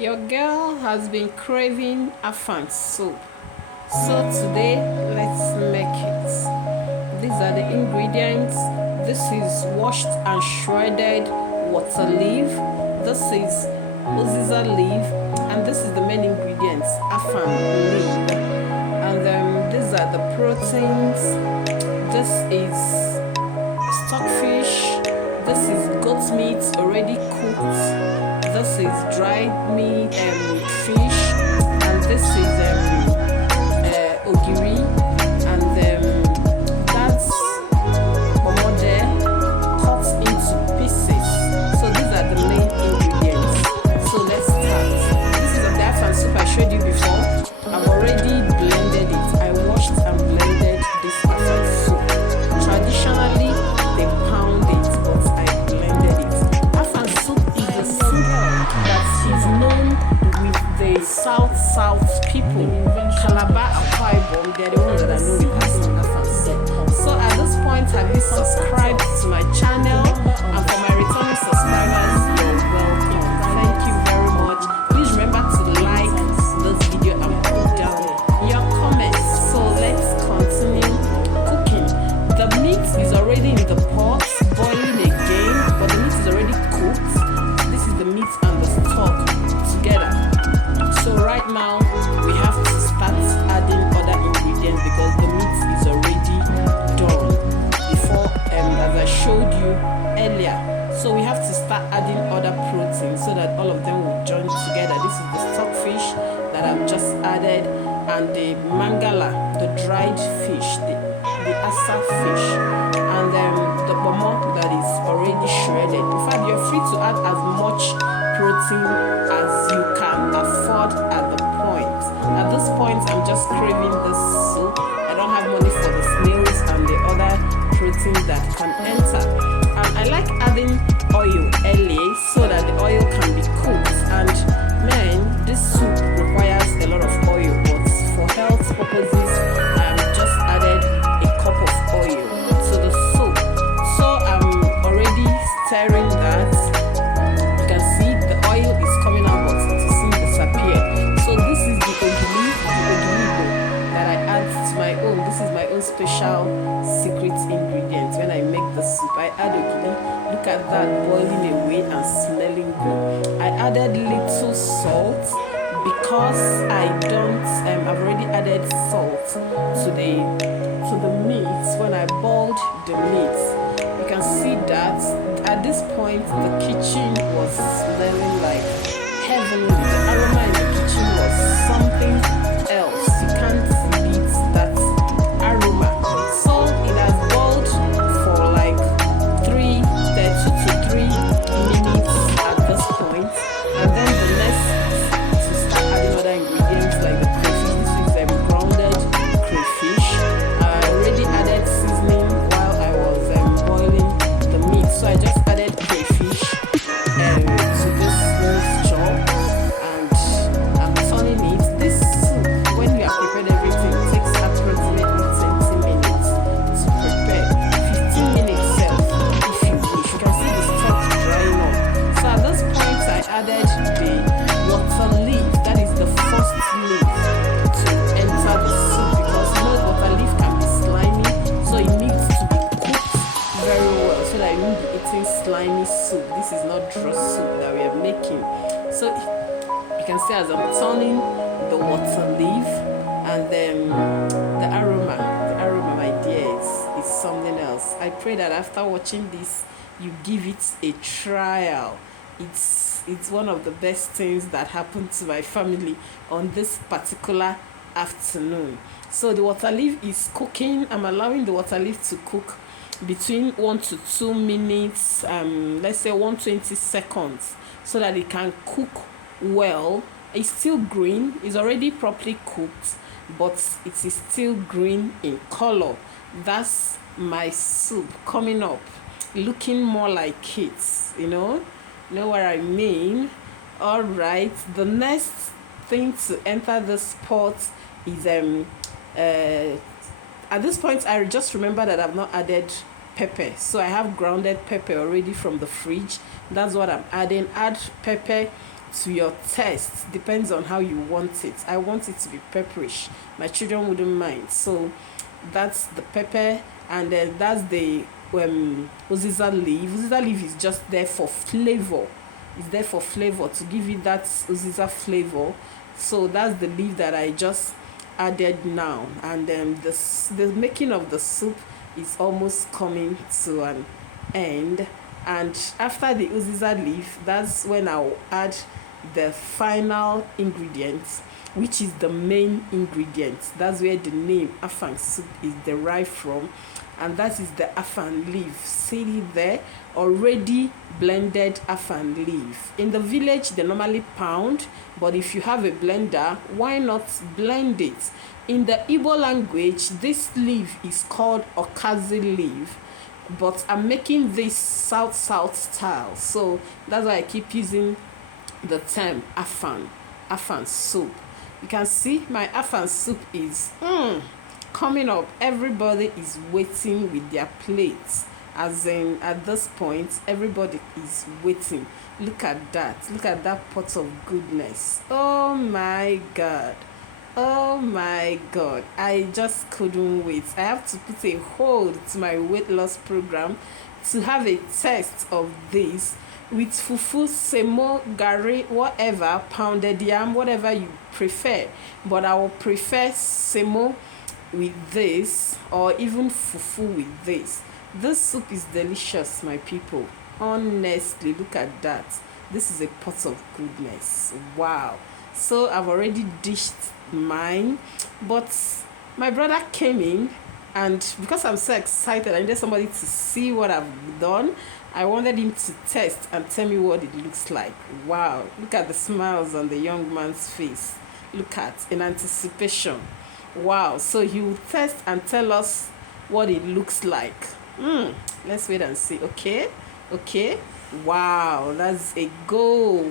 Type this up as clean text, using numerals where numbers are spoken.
Your girl has been craving Afang soup. So today, let's make it. These are the ingredients. This is washed and shredded water leaf. This is uziza leaf. And this is the main ingredients, Afang leaf. And these are the proteins. This is stockfish. This is goat meat already cooked. This is dried meat and fish, and this is ogiri, and that's momode cut into pieces. So these are the main ingredients. So let's start. This is a Afang soup I showed you before. I've already blended it. I washed and blended this Afang soup. Traditionally, they pound it, but I blended it. Afang soup is a soup that is known with the South people. Calabar and Akwa Ibom, they're the ones that I know with Afang soup. So at this point, have you subscribed to my channel? And for my returning subscribers, you're welcome. Thank you very much. Please remember to like this video and put down your comments. So let's continue cooking. The meat is already in the pot, boiling again, but the meat is already cooked. This is the meat and the stock together. So right now we have to start adding other ingredients because the meat is already done before, as I showed you earlier. So we have to start adding other proteins so that all of them will join together. This is the stockfish that I've just added, and the mangala, the dried fish, the asa fish, and the pomo that is already shredded. In fact, you're free to add as much protein as you can afford at the point. At this point, I'm just craving this soup. I don't have money for the snails and the other proteins that can enter. And I like adding oil early so that the oil can be cooked. And man, this soup requires a lot of oil, but for health purposes, I've just added a cup of oil to the soup. So I'm already stirring that. You can see the oil is coming out, but it seems disappear. So this is the ogiri that I add to my own. This is my own special secret ingredient. When I make the soup, I add ogiri. Look at that boiling away and smelling good. I added little salt because I don't. I've already added salt to the meat when I boiled the meat. You can see that at this point the kitchen was smelling like heavenly. The aroma in the kitchen was something else. You can't beat that aroma. So it has boiled for like 2 to 3 minutes at this point. And then the next is to start adding other ingredients like the crayfish. This is grounded crayfish. I already added seasoning while I was boiling the meat. So I just added crayfish to this mixture, and I'm turning it. This soup, when you have prepared everything, takes approximately 20 minutes to prepare. 15 minutes self, if you wish. You can see the stock drying up. So at this point, I added the water leaf. That is the first leaf to enter the soup because you know water leaf can be slimy, so it needs to be cooked very well so that you won't be eating slimy soup. This is not draw soup that we are making. So you can see as I'm turning the water leaf, and then the aroma, my dear, is something else. I pray that after watching this, you give it a trial. It's one of the best things that happened to my family on this particular afternoon. So the water leaf is cooking. I'm allowing the water leaf to cook between 1 to 2 minutes, let's say 120 seconds, so that it can cook well. It's still green. It's already properly cooked, but it is still green in color. That's my soup coming up, looking more like it, know what I mean? All right, the next thing to enter this pot is at this point I just remember that I've not added pepper, so I have grounded pepper already from the fridge. That's what I'm adding. Add pepper to your taste. Depends on how you want it. I want it to be pepperish. My children wouldn't mind. So that's the pepper, and then that's the uziza leaf. Uziza leaf is just there for flavor. It's there for flavor, to give it that uziza flavor. So that's the leaf that I just added now, and the making of the soup is almost coming to an end. And after the uziza leaf, that's when I'll add the final ingredient, which is the main ingredient. That's where the name Afang soup is derived from, and that is the Afang leaf. See it there, already blended Afang leaf. In the village they normally pound, but if you have a blender, why not blend it? In the Igbo language, this leaf is called okazi leaf, but I'm making this south style, so that's why I keep using the term Afang soup. You can see my Afang soup is coming up. Everybody is waiting with their plates. As in, at this point, everybody is waiting. Look at that. Look at that pot of goodness. Oh my God. Oh my God. I just couldn't wait. I have to put a hold to my weight loss program to have a taste of this with fufu, semo, gari, whatever, pounded yam, whatever you prefer. But I will prefer semo with this, or even fufu with this. This soup is delicious, my people. Honestly, look at that. This is a pot of goodness. Wow. So I've already dished mine, but my brother came in, and because I'm so excited, I needed somebody to see what I've done. I wanted him to test and tell me what it looks like. Wow, look at the smiles on the young man's face. Look at, in anticipation. Wow, so he will test and tell us what it looks like. Let's wait and see. Okay, wow, that's a go.